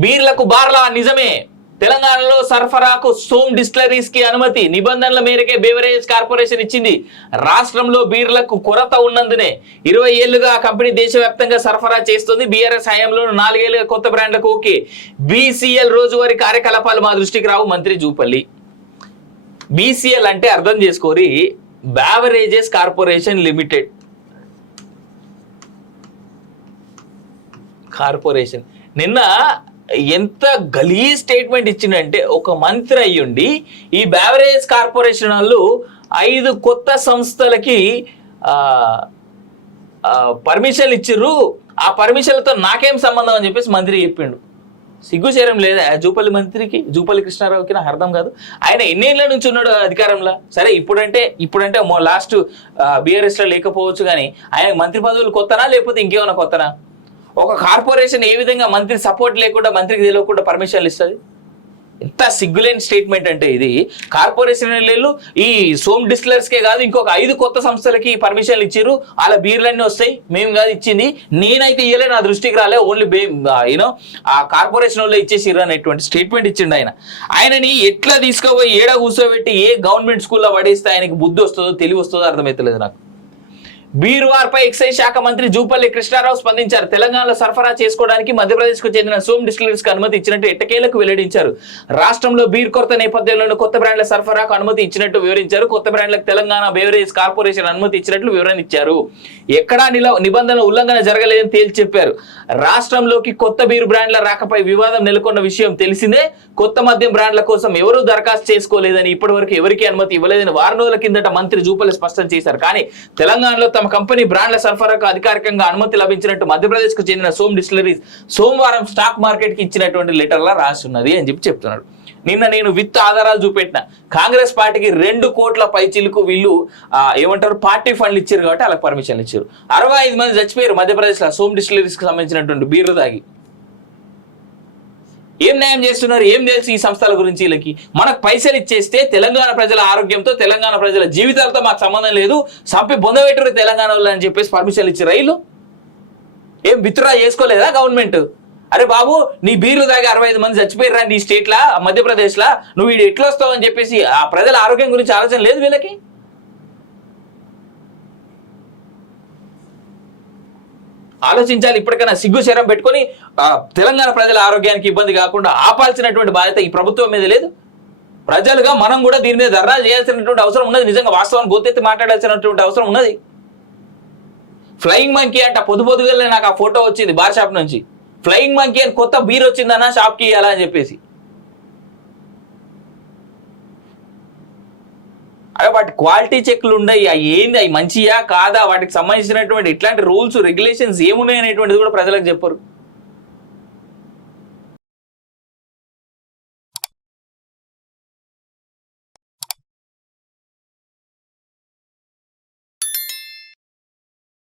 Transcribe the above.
బీర్లకు బార్లా నిజమే, తెలంగాణలో సరఫరాకు సోమ్ డిస్టిలరీస్ కి అనుమతి, నిబంధనల మేరకే బేవరేజ్ కార్పొరేషన్ ఇచ్చింది. రాష్ట్రంలో బీర్లకు కొరత ఉన్నందునే 20 ఏళ్లుగా ఆ కంపెనీ దేశవ్యాప్తంగా సరఫరా చేస్తుంది. బీఆర్ఎస్ హయాంలో 4 ఏళ్లుగా కొత్త బ్రాండ్లకు ఓకే. బీసీఎల్ రోజువారీ కార్యకలాపాలు మా దృష్టికి రావు, మంత్రి జూపల్లి. బీసీఎల్ అంటే అర్థం చేసుకోరి, బేవరేజెస్ కార్పొరేషన్ లిమిటెడ్ కార్పొరేషన్. నిన్న ఎంత గలీ స్టేట్మెంట్ ఇచ్చిందంటే, ఒక మంత్రి అయ్యుండి ఈ బేవరేజ్ కార్పొరేషన్ వాళ్ళు 5 కొత్త సంస్థలకి పర్మిషన్లు ఇచ్చిర్రు, ఆ పర్మిషన్లతో నాకేం సంబంధం అని చెప్పేసి మంత్రి చెప్పిండు. సిగ్గుచేరం లేదా జూపల్లి మంత్రికి, జూపల్లి కృష్ణారావుకి? నాకు అర్థం కాదు. ఆయన ఎన్నేళ్ల నుంచి ఉన్నాడు అధికారంలో? సరే ఇప్పుడంటే లాస్ట్ బీఆర్ఎస్లో లేకపోవచ్చు, కానీ ఆయన మంత్రి పదవులు కొత్తనా లేకపోతే ఇంకేమైనా కొత్తనా? ఒక కార్పొరేషన్ ఏ విధంగా మంత్రి సపోర్ట్ లేకుండా, మంత్రికి తెలియకుండా పర్మిషన్లు ఇస్తుంది? ఎంత సిగ్గులేని స్టేట్మెంట్ అంటే ఇది. కార్పొరేషన్ ఈ సోమ్ డిస్టిలర్స్కే కాదు, ఇంకొక 5 కొత్త సంస్థలకి పర్మిషన్లు ఇచ్చారు, అలా బీర్లన్నీ వస్తాయి, మేము కాదు ఇచ్చింది, నేనైతే ఇయ్యలే, నా దృష్టికి రాలే, ఓన్లీ ఆ కార్పొరేషన్ వాళ్ళు ఇచ్చేసిర్రు అనేటువంటి స్టేట్మెంట్ ఇచ్చిండు ఆయన. ఆయనని ఎట్లా తీసుకుపోయి ఏడా కూర్చోబెట్టి ఏ గవర్నమెంట్ స్కూల్లో పడేస్తే ఆయనకి బుద్ధి వస్తుందో, తెలివి వస్తుందో అర్థమవుతలేదు నాకు. బీర్ వార్పై ఎక్సైజ్ శాఖ మంత్రి జూపల్లి కృష్ణారావు స్పందించారు. తెలంగాణలో సరఫరా చేసుకోవడానికి మధ్యప్రదేశ్కు చెందిన సోమ్ డిస్టిలరీస్కి అనుమతి ఇచ్చినట్టు ఎట్టకేలకు వెల్లడించారు. రాష్ట్రంలో బీర్ కొరత నేపథ్యంలో కొత్త బ్రాండ్ల సరఫరాకు అనుమతి ఇచ్చినట్టు వివరించారు. కొత్త బ్రాండ్లకు తెలంగాణ బేవరేజ్ కార్పొరేషన్ అనుమతి ఇచ్చినట్లు వివరణ ఇచ్చారు. ఎక్కడా నిబంధనల ఉల్లంఘన జరగలేదని తేల్చి చెప్పారు. రాష్ట్రంలోకి కొత్త బీర్ బ్రాండ్ల రాకపై వివాదం నెలకొన్న విషయం తెలిసిందే. కొత్త మద్యం బ్రాండ్ల కోసం ఎవరూ దరఖాస్తు చేసుకోలేదని, ఇప్పటివరకు ఎవరికీ అనుమతి ఇవ్వలేదని వారం రోజుల కిందట మంత్రి జూపల్లి స్పష్టం చేశారు. కానీ తెలంగాణలో తమ కంపెనీ బ్రాండ్ల సరఫరాకు అధికారికంగా అనుమతి లభించినట్టు మధ్యప్రదేశ్ కు చెందిన సోమ్ డిస్టిలరీస్ సోమవారం స్టాక్ మార్కెట్ కి ఇచ్చినటువంటి లెటర్లా రాసి ఉన్నది అని చెప్పి చెప్తున్నాడు. నిన్న నేను విత్ ఆధారాలు చూపెట్టిన. కాంగ్రెస్ పార్టీకి 2 కోట్ల పైచిలకు వీళ్ళు ఏమంటారు పార్టీ ఫండ్లు ఇచ్చారు కాబట్టి వాళ్ళకి పర్మిషన్లు ఇచ్చారు. 65 మంది చచ్చిపోయారు మధ్యప్రదేశ్ లో సోమ్ డిస్టిలరీస్ కి సంబంధించినటువంటి బీర్లు తాగి. ఏం న్యాయం చేస్తున్నారు? ఏం తెలుసు ఈ సంస్థల గురించి వీళ్ళకి? మనకు పైసలు ఇచ్చేస్తే తెలంగాణ ప్రజల ఆరోగ్యంతో, తెలంగాణ ప్రజల జీవితాలతో మాకు సంబంధం లేదు, సంపి బొందబెట్టరు తెలంగాణ వాళ్ళు అని చెప్పేసి పర్మిషన్లు ఇచ్చి రైలు ఏం విత్డ్రా చేసుకోలేదా గవర్నమెంట్? అరే బాబు, నీ బీర్లు తాగి 65 మంది చచ్చిపోయారు నీ స్టేట్లా, మధ్యప్రదేశ్లా, నువ్వు వీడు ఎట్లా వస్తావు అని చెప్పేసి ఆ ప్రజల ఆరోగ్యం గురించి ఆలోచన లేదు వీళ్ళకి? ఆలోచించాలి. ఇప్పటికైనా సిగ్గు శరం పెట్టుకొని తెలంగాణ ప్రజల ఆరోగ్యానికి ఇబ్బంది కాకుండా ఆపాల్సినటువంటి బాధ్యత ఈ ప్రభుత్వం మీద లేదు? ప్రజలుగా మనం కూడా దీని మీద ధర్నాలు చేయాల్సినటువంటి అవసరం ఉన్నది. నిజంగా వాస్తవాన్ని గోతెత్తి మాట్లాడాల్సినటువంటి అవసరం ఉన్నది. ఫ్లయింగ్ మంకీ అంట, పొద్దుగానే నాకు ఆ ఫోటో వచ్చింది బార్ షాప్ నుంచి. ఫ్లయింగ్ మంకీ అని కొత్త బీర్ వచ్చిందన్న షాప్కి ఇవ్వాలా అని చెప్పేసి. అదే వాటి క్వాలిటీ చెక్లు ఉన్నాయి, అవి ఏంది, అవి మంచియా కాదా, వాటికి సంబంధించినటువంటి ఇట్లాంటి రూల్స్ రెగ్యులేషన్స్ ఏమున్నాయి అనేటువంటిది కూడా ప్రజలకు చెప్పరు.